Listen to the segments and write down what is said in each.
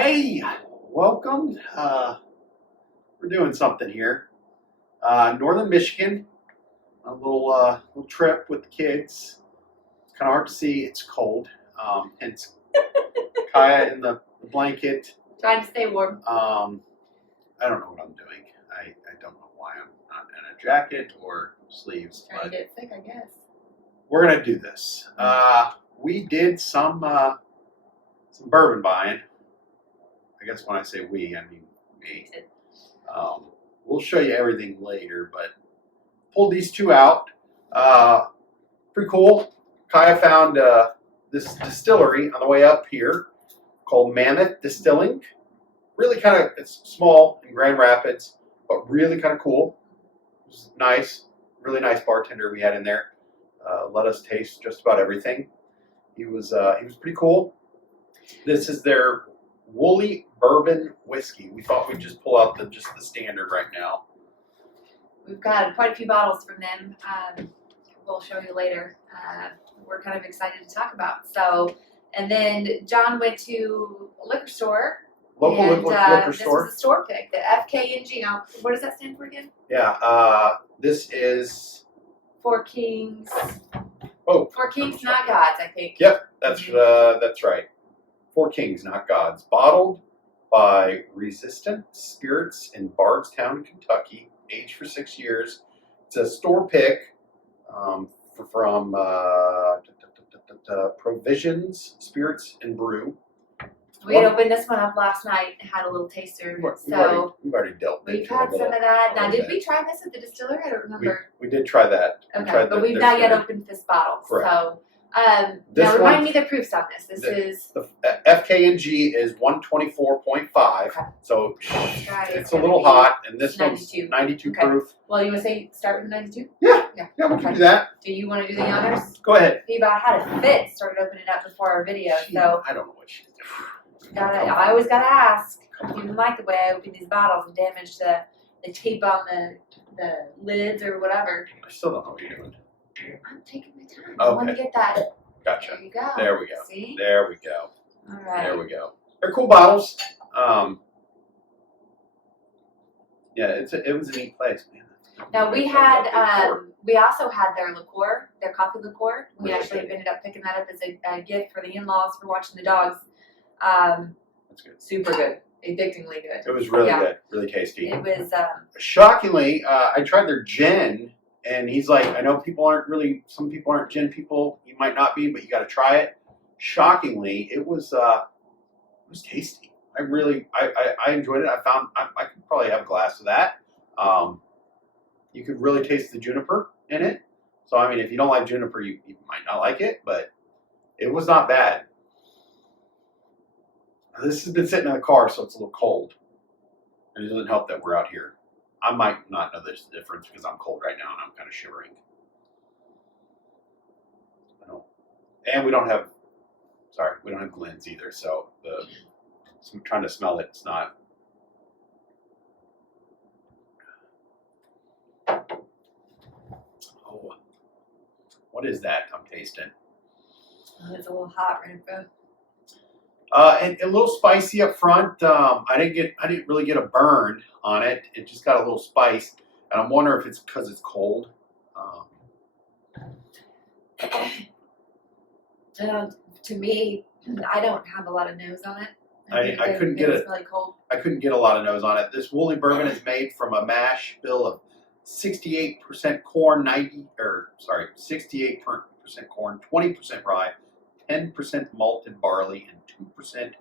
Hey, welcome. We're doing something here. Northern Michigan, a little trip with the kids. It's kind of hard to see. It's cold. Hence, Kaya in the blanket. Trying to stay warm. I don't know what I'm doing. I don't know why I'm not in a jacket or sleeves. Trying to get sick, I guess. We're gonna do this. We did some bourbon buying. I guess when I say we, I mean me. We'll show you everything later, but pulled these two out. Pretty cool. Kaya found this distillery on the way up here called Mammoth Distilling. Really it's small in Grand Rapids, but really kind of cool. It was nice, really nice bartender we had in there. Let us taste just about everything. He was pretty cool. This is their Woolly Bourbon whiskey. We thought we'd just pull out the standard right now. We've got quite a few bottles from them. We'll show you later. We're kind of excited to talk about. So, and then John went to a liquor store. Local liquor store. This was a store pick, the FKNG. Now, what does that stand for again? Yeah, this is Four Kings. Oh, Four Kings, not gods, I think. Yep, that's right. Four Kings, not gods. Bottled by Resistant Spirits in Bardstown, Kentucky. Aged for 6 years. It's a store pick from Provisions Spirits and Brew. We had opened this one up last night and had a little taster. We've already dealt with it. We've had some of that. Now, did we try this at the distillery? I don't remember. We did try that. Okay, but we've not yet opened this bottle. Correct. So, now remind me the proofs on this. This is the FKNG is 124.5. Okay. So right, it's a little hot, and this 92. one's 92 Okay. proof. Well, you want to say start with 92? Yeah, we Okay. can do that. Do you want to do the honors? Go ahead. See about how to fit. Started opening it up before our video, so I don't know what she's doing. I always gotta ask. You didn't like the way I opened these bottles and damaged the tape on the lids or whatever. I still don't know what you're doing. I'm taking my time. I want to get that. Gotcha. There you go. There we go. See? There we go. All right. There we go. They're cool bottles. Yeah, it was a neat place, man. Now we also had their liqueur, their coffee liqueur. We actually ended up picking that up as a gift for the in-laws for watching the dogs. That's good. Super good, addictingly good. It was really good, really tasty. It was. Shockingly, I tried their gin, and he's like, I know some people aren't gin people. You might not be, but you got to try it. Shockingly, it was tasty. I enjoyed it. I could probably have a glass of that. You could really taste the juniper in it. So I mean, if you don't like juniper, you might not like it, but it was not bad. This has been sitting in the car, so it's a little cold. And it doesn't help that we're out here. I might not know this difference because I'm cold right now and I'm kind of shivering. And we don't have Glens either, so I'm trying to smell it. It's not. Oh, what is that I'm tasting? It's a little hot, right, bro? And a little spicy up front. I didn't really get a burn on it. It just got a little spice, and I'm wondering if it's because it's cold. To me, I don't have a lot of nose on it. I couldn't get it. Really cold. I couldn't get a lot of nose on it. This Woolly Bourbon is made from a mash bill of 68% corn, 68% corn, 20% rye, 10% malted barley, and 2%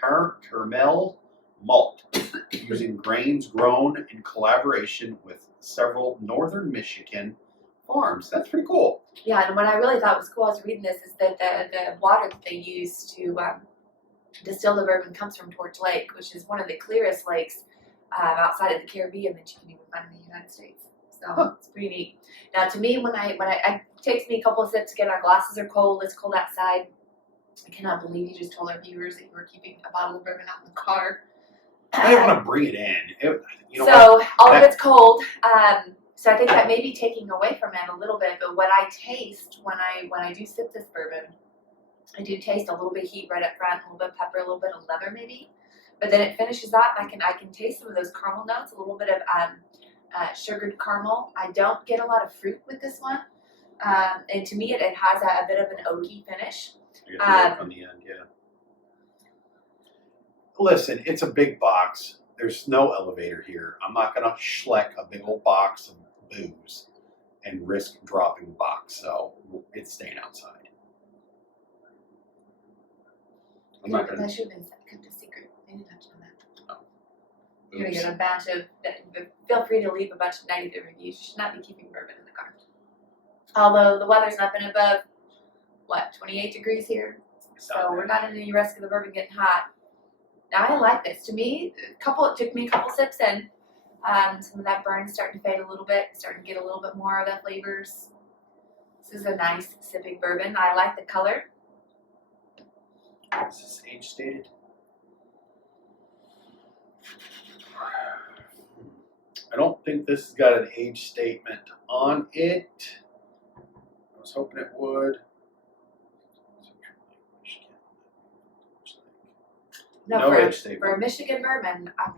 caramel malt, using grains grown in collaboration with several northern Michigan farms. That's pretty cool. Yeah, and what I really thought was cool, I was reading this, is that the water that they use to distill the bourbon comes from Torch Lake, which is one of the clearest lakes outside of the Caribbean that you can even find in the United States. So it's pretty neat. Now, to me, when it takes me a couple of sips to get our glasses are cold. It's cold outside. I cannot believe you just told our viewers that you were keeping a bottle of bourbon out in the car. I didn't want to bring it in. All of it's cold. So I think that may be taking away from it a little bit. But what I taste when I do sip this bourbon, I do taste a little bit of heat right up front, a little bit of pepper, a little bit of leather maybe. But then it finishes up. I can taste some of those caramel notes, a little bit of sugared caramel. I don't get a lot of fruit with this one, and to me, it has a bit of an oaky finish. You get the oak on the end, yeah. Listen, it's a big box. There's no elevator here. I'm not gonna schleck a big old box of booze and risk dropping the box, so it's staying outside. I'm not gonna. That should have been kept a secret. They didn't touch on that. Oh. You're gonna Oops. get a batch of. Feel free to leave a bunch of negative reviews. You should not be keeping bourbon in the car. Although the weather's not been above, what, 28 degrees here, so we're not in any risk of the bourbon getting hot. Now I like this. To me, it took me a couple sips in. Some of that burn is starting to fade a little bit, starting to get a little bit more of the flavors. This is a nice sipping bourbon. I like the color. Is this age stated? I don't think this has got an age statement on it. I was hoping it would. No age statement. For a Michigan bourbon, I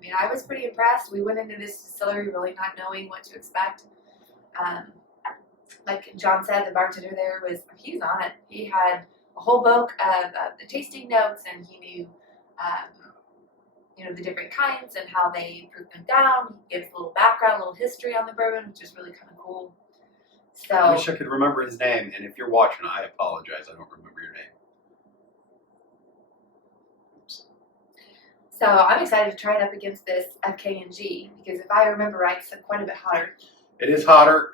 mean, I was pretty impressed. We went into this distillery really not knowing what to expect. Like John said, the bartender there he was on it. He had a whole book of the tasting notes, and he knew, the different kinds and how they prove them down. He gives a little background, a little history on the bourbon, which is really kind of cool. So I wish I could remember his name, and if you're watching, I apologize. I don't remember your name. Oops. So I'm excited to try it up against this FK&G because if I remember right, it's quite a bit hotter. It is hotter.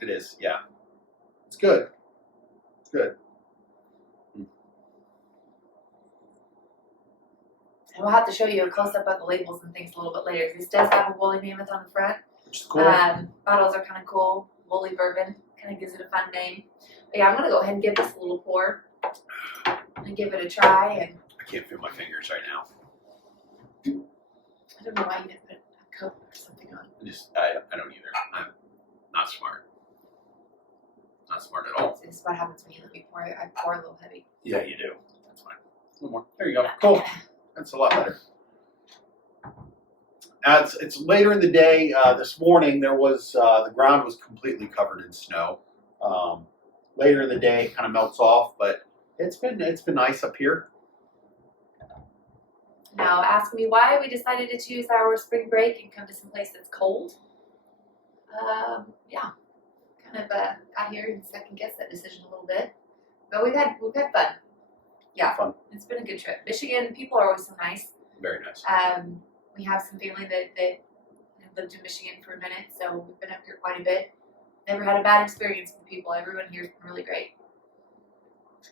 It is, yeah. It's good. It's good. And we'll have to show you a close-up of the labels and things a little bit later. This does have a woolly mammoth on the front. Which is cool. Bottles are kind of cool. Woolly bourbon kind of gives it a fun name. But yeah, I'm going to go ahead and give this a little pour and give it a try. And I can't feel my fingers right now. I don't know why you didn't put a coat or something on. I don't either. I'm not smart. Not smart at all. This is what happens when you let me pour. I pour a little heavy. Yeah, you do. That's fine. A little more. There you go. Cool. That's a lot better. It's later in the day. This morning there was the ground was completely covered in snow. Later in the day, it kind of melts off, but it's been nice up here. Now, ask me why we decided to choose our spring break and come to some place that's cold. Yeah, kind of got here and second guessed that decision a little bit, but we've had fun. Yeah, Fun. It's been a good trip. Michigan people are always so nice. Very nice. We have some family that have lived in Michigan for a minute, so we've been up here quite a bit. Never had a bad experience with the people. Everyone here has been really great.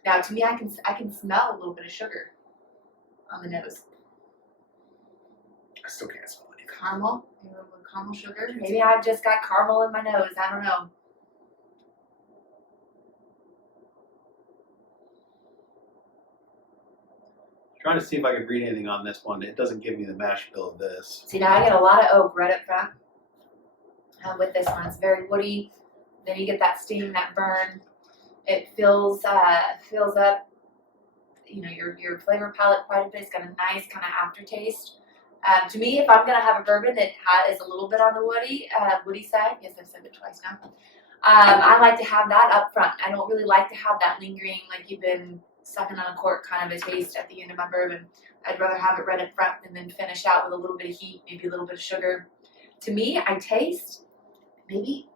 Now, to me, I can smell a little bit of sugar on the nose. I still can't smell anything. Caramel, a little bit of caramel sugar. Maybe I've just got caramel in my nose. I don't know. Trying to see if I can read anything on this one. It doesn't give me the mash bill of this. See, now I get a lot of oak right up front with this one. It's very woody. Then you get that steam, that burn. It fills up, your flavor palette quite a bit. It's got a nice kind of aftertaste. To me, if I'm gonna have a bourbon that is a little bit on the woody side, yes, I've said it twice now. I like to have that up front. I don't really like to have that lingering, like you've been sucking on a cork kind of a taste at the end of my bourbon. I'd rather have it right up front and then finish out with a little bit of heat, maybe a little bit of sugar. To me, I taste maybe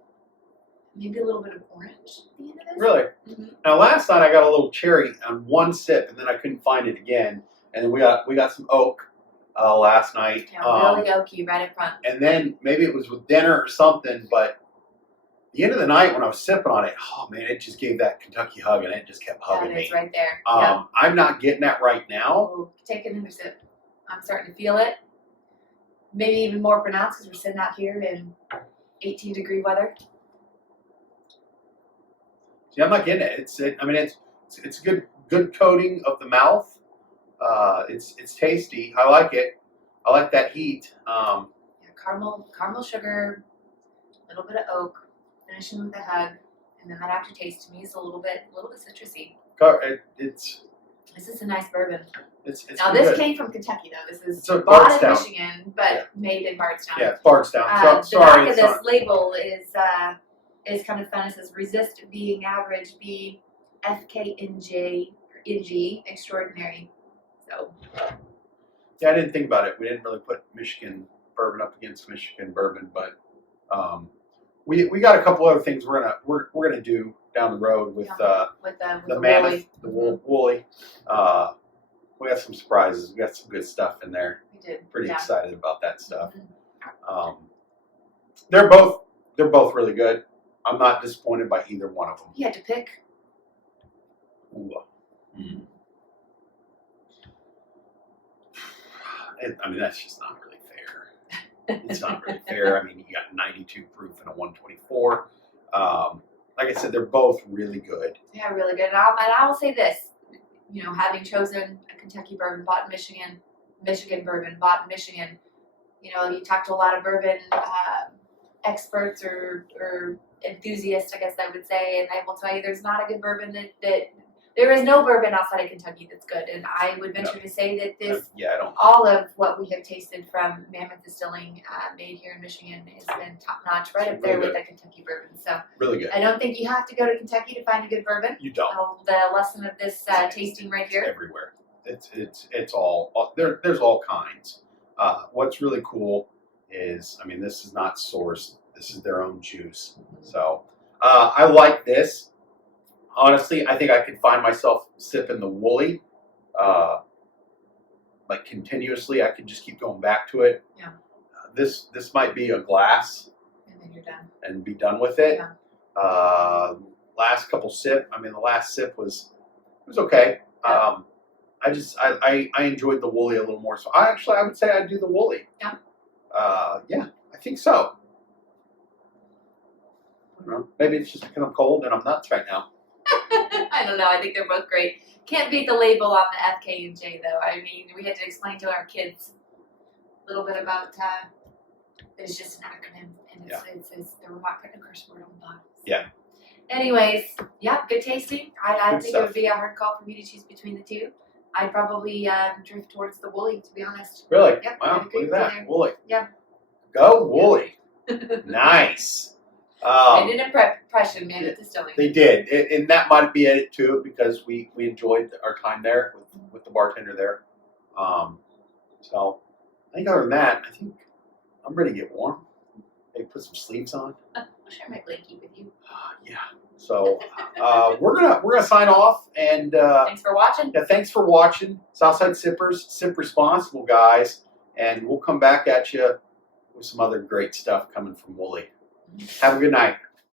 a little bit of orange at the end of this. Really? Mm-hmm. Now, last night I got a little cherry on one sip, and then I couldn't find it again. And then we got some oak last night. Yeah, really oaky right up front. And then maybe it was with dinner or something, but the end of the night when I was sipping on it, oh man, it just gave that Kentucky hug, and it just kept hugging me. It's right there. I'm not getting that right now. Oh, take another sip. I'm starting to feel it. Maybe even more pronounced because we're sitting out here in 18-degree weather. See, I'm not getting it. It's a good coating of the mouth. It's tasty. I like it. I like that heat. Caramel sugar, a little bit of oak. Finishing with a hug, and then that aftertaste to me is a little bit citrusy. It's This is a nice bourbon. It's Now pretty this good. came from Kentucky though. This is So bought in Bardstown. Michigan, but Yeah. made in Bardstown. Yeah, Bardstown. The Sorry, back of it's this not. label is kind of fun. It says resist being average, be FKNJ or NG extraordinary. So Yeah, I didn't think about it. We didn't really put Michigan bourbon up against Michigan bourbon, but we got a couple other things we're gonna do down the road with with the the Mammoth, Woolly. the Woolly. We got some surprises. We got some good stuff in there. We did. Pretty Yeah. excited about that stuff. Mhm. They're both really good. I'm not disappointed by either one of them. You had to pick. Ooh. I mean, that's just not really fair. It's not really fair. I mean, you got 92 proof and a 124. Like I said, they're both really good. Yeah, really good. And I will say this, having chosen a Kentucky bourbon bought in Michigan, Michigan bourbon bought in Michigan, you talk to a lot of bourbon experts or enthusiasts, I guess I would say, and I will tell you there's not a good bourbon that there is no bourbon outside of Kentucky that's good. And I would venture to say that this, I don't. all of what we have tasted from Mammoth Distilling made here in Michigan has been top notch, right up there Really with the Kentucky bourbon. So Really good. I don't think you have to go to Kentucky to find a good bourbon. You don't. The lesson of this tasting right It's here. everywhere. It's all there's all kinds. What's really cool is, I mean, this is not sourced. This is their own juice. So I like this. Honestly, I think I could find myself sipping the Woolly, like continuously. I could just keep going back to it. Yeah. This might be a glass And then you're done. and be done with it. Yeah. Last couple sip. I mean, the last sip was okay. Yeah. I enjoyed the Woolly a little more. So I would say I'd do the Woolly. Yeah. Yeah, I think so. I don't know. Maybe it's just because I'm cold and I'm nuts right now. I don't know. I think they're both great. Can't beat the label on the FK and J though. I mean, we had to explain to our kids a little bit about. It's just an acronym, and it's we're not putting a curse word on the bottom. So. Yeah. Anyways, yeah, good tasting. I Good think stuff. it would be a hard call for me to choose between the two. I'd probably drift towards the Woolly, to be honest. Really? Yep, Wow, I'd look agree at with that. you there. Woolly. Yeah. Go Woolly. Nice. Made an impression, man, at Distilling. They did, and that might be it too, because we enjoyed our time there with the bartender there. So I think other than that, I think I'm ready to get warm. Maybe put some sleeves on. I'll share my blankie with you. Yeah. So we're gonna sign off, and Thanks for watching. yeah, thanks for watching. Southside Sippers, sip responsible, guys, and we'll come back at you with some other great stuff coming from Woolly. Have a good night.